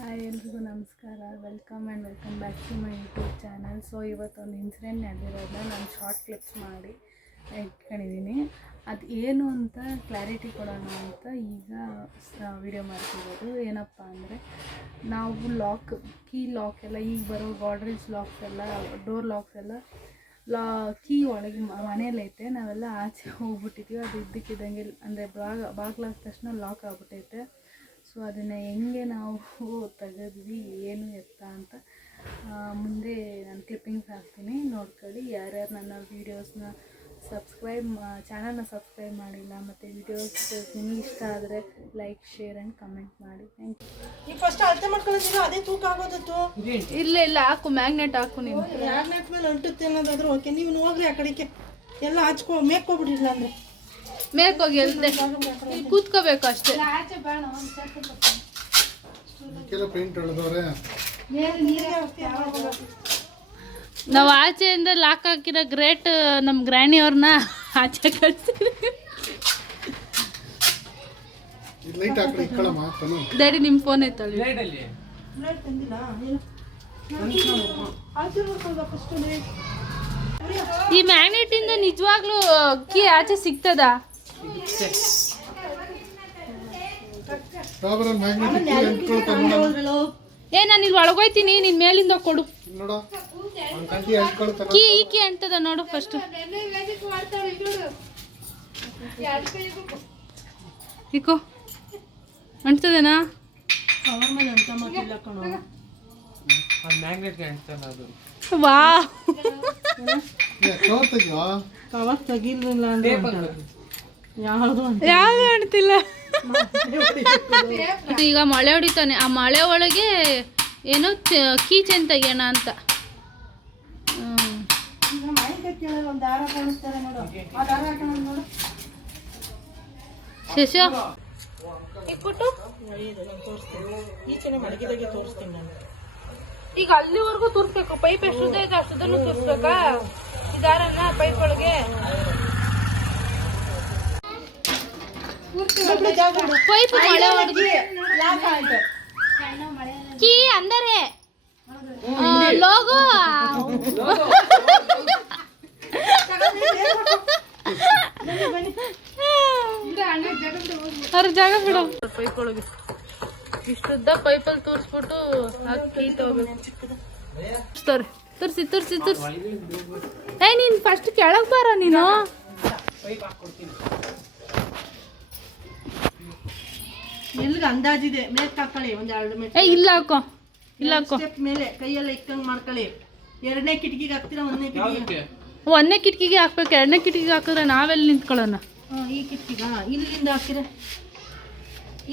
Hi ಎಲ್ರಿಗೂ ನಮಸ್ಕಾರ. Welcome back to my YouTube channel. So ಇವತ್ತೊಂದು ಇನ್ಸಿಡೆಂಟ್ ನಡೆದಿರೋದನ್ನ ನಾನು ಶಾರ್ಟ್ ಕ್ಲಿಪ್ಸ್ ಮಾಡಿ ಇಟ್ಕೊಂಡಿದ್ದೀನಿ. ಅದು ಏನು ಅಂತ ಕ್ಲಾರಿಟಿ ಕೊಡೋಣ ಅಂತ ಈಗ ವಿಡಿಯೋ ಮಾಡ್ತಿರೋದು. ಏನಪ್ಪ ಅಂದರೆ, ನಾವು ಕೀ ಲಾಕ್ ಎಲ್ಲ ಈಗ ಬರೋ ಗಾಡ್ರೇಜ್ ಲಾಕ್ಸ್ ಎಲ್ಲ, ಡೋರ್ ಲಾಕ್ಸ್ ಎಲ್ಲ ಕೀ ಒಳಗೆ ಮನೇಲೈತೆ. ನಾವೆಲ್ಲ ಆಚೆ ಹೋಗ್ಬಿಟ್ಟಿದ್ದೀವಿ. ಅದು ಇದ್ದಕ್ಕಿದ್ದಂಗೆ ಅಂದರೆ ಬಾಗಿಲಾದ ತಕ್ಷಣ ಲಾಕ್ ಆಗಿಬಿಟ್ಟೈತೆ. ಸೊ ಅದನ್ನು ಹೆಂಗೆ ನಾವು ತೆಗೆದ್ವಿ ಏನು ಎತ್ತ ಅಂತ ಮುಂದೆ ನಾನು ಕ್ಲಿಪ್ಪಿಂಗ್ಸ್ ಹಾಕ್ತೀನಿ, ನೋಡ್ಕೊಳ್ಳಿ. ಯಾರ್ಯಾರು ನನ್ನ ವೀಡಿಯೋಸ್ನ ಚಾನಲ್ನ ಸಬ್ಸ್ಕ್ರೈಬ್ ಮಾಡಿಲ್ಲ ಮತ್ತು ವೀಡಿಯೋಸ್ ನಿಮಗೆ ಇಷ್ಟ ಆದರೆ ಲೈಕ್, ಶೇರ್ ಆ್ಯಂಡ್ ಕಮೆಂಟ್ ಮಾಡಿ. Thank you. ಈಗ ಫಸ್ಟ್ ಅಳತೆ ಮಾಡ್ಕೊಳ್ಳೋದಿಲ್ಲ, ಅದೇ ತೂಕ ಆಗೋದತ್ತು. ಇಲ್ಲ ಹಾಕು, ಮ್ಯಾಗ್ನೆಟ್ ಹಾಕು. ನೀವು ಮ್ಯಾಗ್ನೆಟ್ ಮೇಲೆ ಅಂಟುತ್ತೆ ಅನ್ನೋದಾದ್ರೂ ಓಕೆ. ನೀವು ಹೋಗ್ರಿ ಆ ಕಡೆಗೆ ಎಲ್ಲ ಮೇಕೋಗ್ಬಿಟ್ಟಿಲ್ಲ ಅಂದರೆ ಮೇಕೋಗಿ ಎಲ್ದೆ ಕೂತ್ಕೋಬೇಕು ಅಷ್ಟೇ. ನಾವು ಆಚೆಯಿಂದ ಲಾಕ್ ಹಾಕಿರೋ ಗ್ರೇಟ್ ನಮ್ಮ ಗ್ರ್ಯಾಣಿ ಅವ್ರನ್ನ ಆಚೆ ಕಳಿಸ್ತೀವಿ. ಡ್ಯಾಡಿ ನಿಮ್ಮ ಫೋನ್ ಐತಲ್ಲ, ಈ ಮ್ಯಾಗ್ನೆಟ್ ಇಂದ ನಿಜವಾಗ್ಲೂ ಕೀ ಆಚೆ ಸಿಗ್ತದ? ನಾನು ಇಲ್ಲಿ ಒಳಗೋಯ್ತೀನಿ, ನಿನ್ ಮೇಲಿಂದ ಕೊಡು ಕೀ. ಈ ಕೀ ಅಂತದ ನೋಡು ಫಸ್ಟ್. ಇಕೋ ಅಂಟ್ತದೇನಾ? ವಾ, ಕವರ್ ತೆಗಿಲಿಲ್ಲ, ಯಾವುದು ಅಂಟಿಲ್ಲ. ಈಗ ಮಳೆ ಹೊಡಿತಾನೆ, ಆ ಮಳೆ ಒಳಗೆ ಏನೋ ಕೀ ಚೇನ್ ತೆಗಿಯೋಣ ಅಂತ. ಶೇಷ ಇಟ್ಬಿಟ್ಟು ಈಗ ಅಲ್ಲಿವರೆಗೂ ತೋರಿಸ್ಬೇಕು. ಪೈಪ್ ಎಷ್ಟು ಉದ್ದ ಇದೆ ಅಷ್ಟುದನ್ನು ತೋರಿಸ್ಬೇಕಾ? ಈ ದಾರನ ಪೈಪ್ ಒಳಗೆ ಪೈಪ್ ಮಳೆ ಕೀ ಅಂದರೆ ಲೋಗೋ ಅವ್ರ ಜಾಗ ಬಿಡು. ಪೈಪ್ ಒಳಗೆ ಇಷ್ಟುದ್ದ ಪೈಪಲ್ಲಿ ತೋರಿಸ್ಬಿಟ್ಟು ಕೀ ತಗೋಬೇಕು. ತೋರಿಸಿ ತೋರಿಸಿ ತೋರಿಸಿ. ನೀನ್ ಫಸ್ಟ್ ಕೆಳಗೆ ಬಾರ. ನೀನು ಎಲ್ಲಿಗೆ ಅಂದಾಜಿದೆ ಮೇಲೆ ಹಾಕೊಳ್ಳಿ. ಒಂದ್ 2 ಮೆಟ್ಲು ಇಲ್ಲ ಹಾಕೋ, ಇಲ್ಲ ಹಾಕೋ. ಸ್ಟೆಪ್ ಮೇಲೆ ಕೈಯೆಲ್ಲ ಇಕ್ಕಂಗ್ ಮಾಡ್ಕೊಳ್ಳಿ. 2ನೇ ಕಿಟಕಿಗೆ ಹಾಕ್ತೀರಾ? 1ನೇ ಕಿಟಕಿಗೆ? 1ನೇ ಕಿಟಕಿಗೆ ಹಾಕ್ಬೇಕು. 2ನೇ ಕಿಟಕಿಗೆ ಹಾಕಿದ್ರೆ ನಾವೆಲ್ಲಿ ನಿಂತ್ಕೊಳ್ಳೋಣ? ಈ ಕಿಟಕಿಗ ಇಲ್ಲಿಂದ ಹಾಕಿದ್ರೆ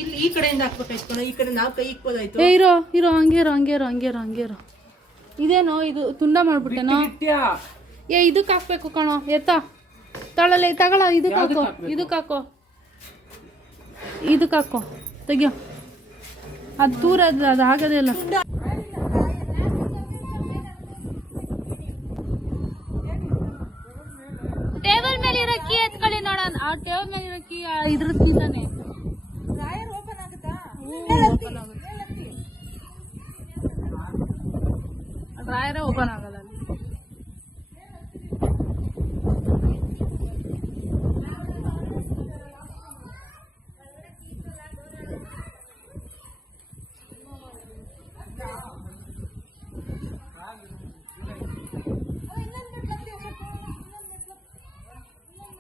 ಇಲ್ಲಿ ಈ ಕಡೆಯಿಂದ ಹಾಕ್ಬೇಕಾಯ್ತು. ಈ ಕಡೆ ನಾವು ಕೈ ಇಕ್ಬೋದಾಯ್ತು. ಇರೋ ಇರೋ ಹಂಗೇರೋ. ಇದೇನೋ ಇದು ತುಂಡ ಮಾಡ್ಬಿಟ್ಟೆನೋ. ಇದಕ್ಕೆ ಹಾಕ್ಬೇಕು ಕಣೋ. ತಗೊಳ್ಳ ಇದಕ್ಕೆ ಹಾಕೋ. ಇದಕ್ಕೆ ಹಾಕೋ ತೆಗಿಯೋ. ಅದು ದೂರ ಅದು ಆಗದೇ ಇಲ್ಲ. ಟೇಬಲ್ ಮೇಲೆ ಇರೋ ಕೀ ಎತ್ಕೊಳ್ಳಿ ನೋಡೋಣ. ಆ ಟೇಬಲ್ ಮೇಲೆ ಇರೋ ಕೀ ಇದ್ರ ಕೀತಾನೆ. ಡ್ರಾಯರೇ ಓಪನ್ ಆಗಲ್ಲ.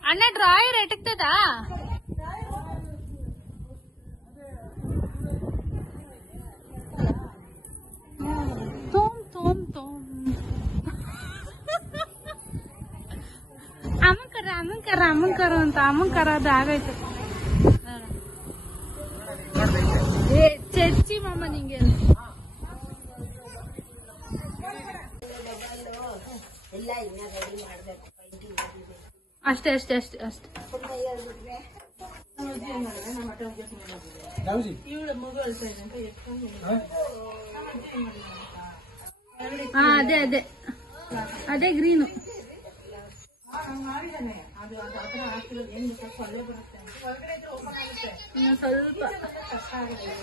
ಅಣ್ಣ ಡ್ರಾಯರ್ ಎಟಕ್ತದ? ಅಮ್ಮಂಕರ ಅಂತ ಅಮ್ಮಂಕರ ಅದು ಆಗೈತೆ. ಚರ್ಚಿ ಮಾಮ ನಿಂಗೆ ಅಷ್ಟೇ. ಅದೇ ಗ್ರೀನು. ಅದು ಆ ಥರ ಹಾಕಿರೋದು ಏನು ಸ್ವಲ್ಪ ಅಲ್ಲೇ ಬರುತ್ತೆ, ಹೊರಗಡೆ ಇದ್ರೆ ಓಪನ್ ಆಗುತ್ತೆ, ಇನ್ನು ಸ್ವಲ್ಪ ಕಷ್ಟ ಆಗುತ್ತೆ.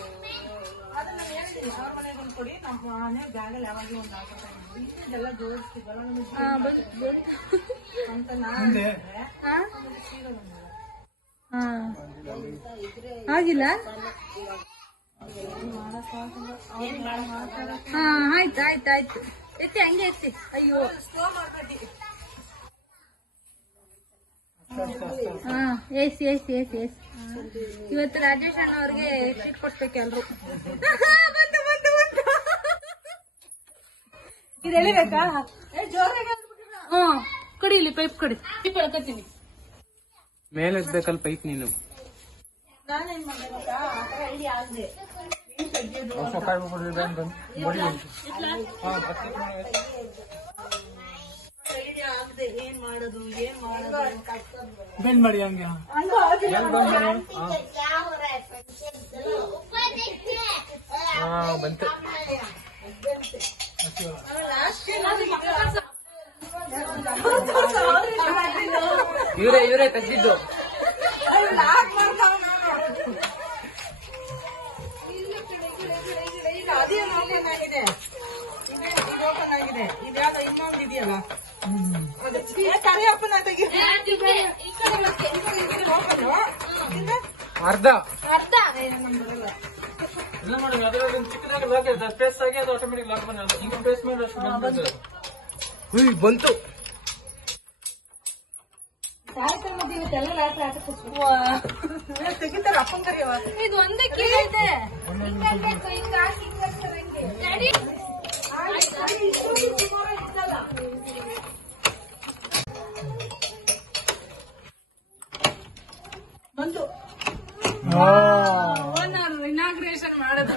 ಅದನ್ನ ಹೇಳಿದೆ ಅವ್ರ ಮನೆಗೆ ಒಂದು ಕೊಡಿ, ನಮ್ಮ ಮನೆ ಬ್ಯಾಗಲ್ಲಿ ಯಾವಾಗ ಒಂದು ಹಾಕೋತಾ ಇದ್ವಿ. ಇದೆಲ್ಲ ಜೋಡಿಸ್ತಿದ್ವಲ್ಲ ನಮಗೆ ಅಂತ ನಾನು ಆಗಿಲ್ಲ. ಹಾ ಆಯ್ತು ಆಯ್ತು ಆಯ್ತು, ಎತ್ತಿ ಹಂಗೆ ಎತ್ತಿ. ಅಯ್ಯೋ ಸ್ಲೋ ಮಾಡ್ಬೇಡಿ. ಹಾ ಎಸಿ ಎಸಿ ಎಸಿ ಎಸಿ. ಇವತ್ತು ರಾಜೇಶ್ ಅಣ್ಣ ಅವ್ರಿಗೆ ಟ್ರೀಟ್ ಕೊಡ್ಬೇಕು ಎಲ್ರು. ಇದು ಎಳಿಬೇಕಾ? ಹ್ಮ್ ಕೊಡಿ, ಇಲ್ಲಿ ಪೈಪ್ ಕೊಡಿ, ಪೈಪ್ ಎಳ್ಕೊತೀನಿ. ಮೇಲೆ ಎತ್ಬೇಕಲ್ಲ ಪೈಪ್ ನೀನು. ನಾನೇನ್ ಮಾಡಿದೆ ಗೊತ್ತಾ, ಆ ಥರ ಐಡಿಯಾ ಆಗದೆ ಐಡಿಯಾ ಆಗದೆ ಏನ್ ಮಾಡೋದು ಬೆಂಡ್ ಮಾಡಿ ಹಂಗೆ ಬಂತು. ಇವರೇ ತೆಗ್ದಿದ್ದು. ಅದೇನು ಓಪನ್ ಆಗಿದೆ, ಓಪನ್ ಆಗಿದೆ. ಇದ್ಯಾವ್ದು ಇನ್ನೊಂದು ಇದೆಯಲ್ಲ, ಕರಿಯಪ್ಪನ ಅರ್ಧ ಇಲ್ಲ ನೋಡಿ, ಅದರಲ್ಲಿ ಚಿಕ್ಕದಾಗಿ ಲಾಕ್ ಇದೆ, ಸ್ಪೇಸ್ ಆಗಿ ಅದು ಆಟೋಮೆಟಿಕ್ ಲಾಕ್ ಬಂದ. ಹಿಂಗೆ ಸ್ಪೇಸ್ ಮೇಲೆ ಅಷ್ಟು ಬಂತು. ಬಂತು. ತೆಗಿತಾರೆ ಅಪ್ಪನ ಕರಿಯವ. ಇದು ಒಂದೇ ಕೀಲ ಇದೆ. ಬಂತು. ಓನರ್ ಇನಾಗ್ರೇಷನ್ ಮಾಡೋದು.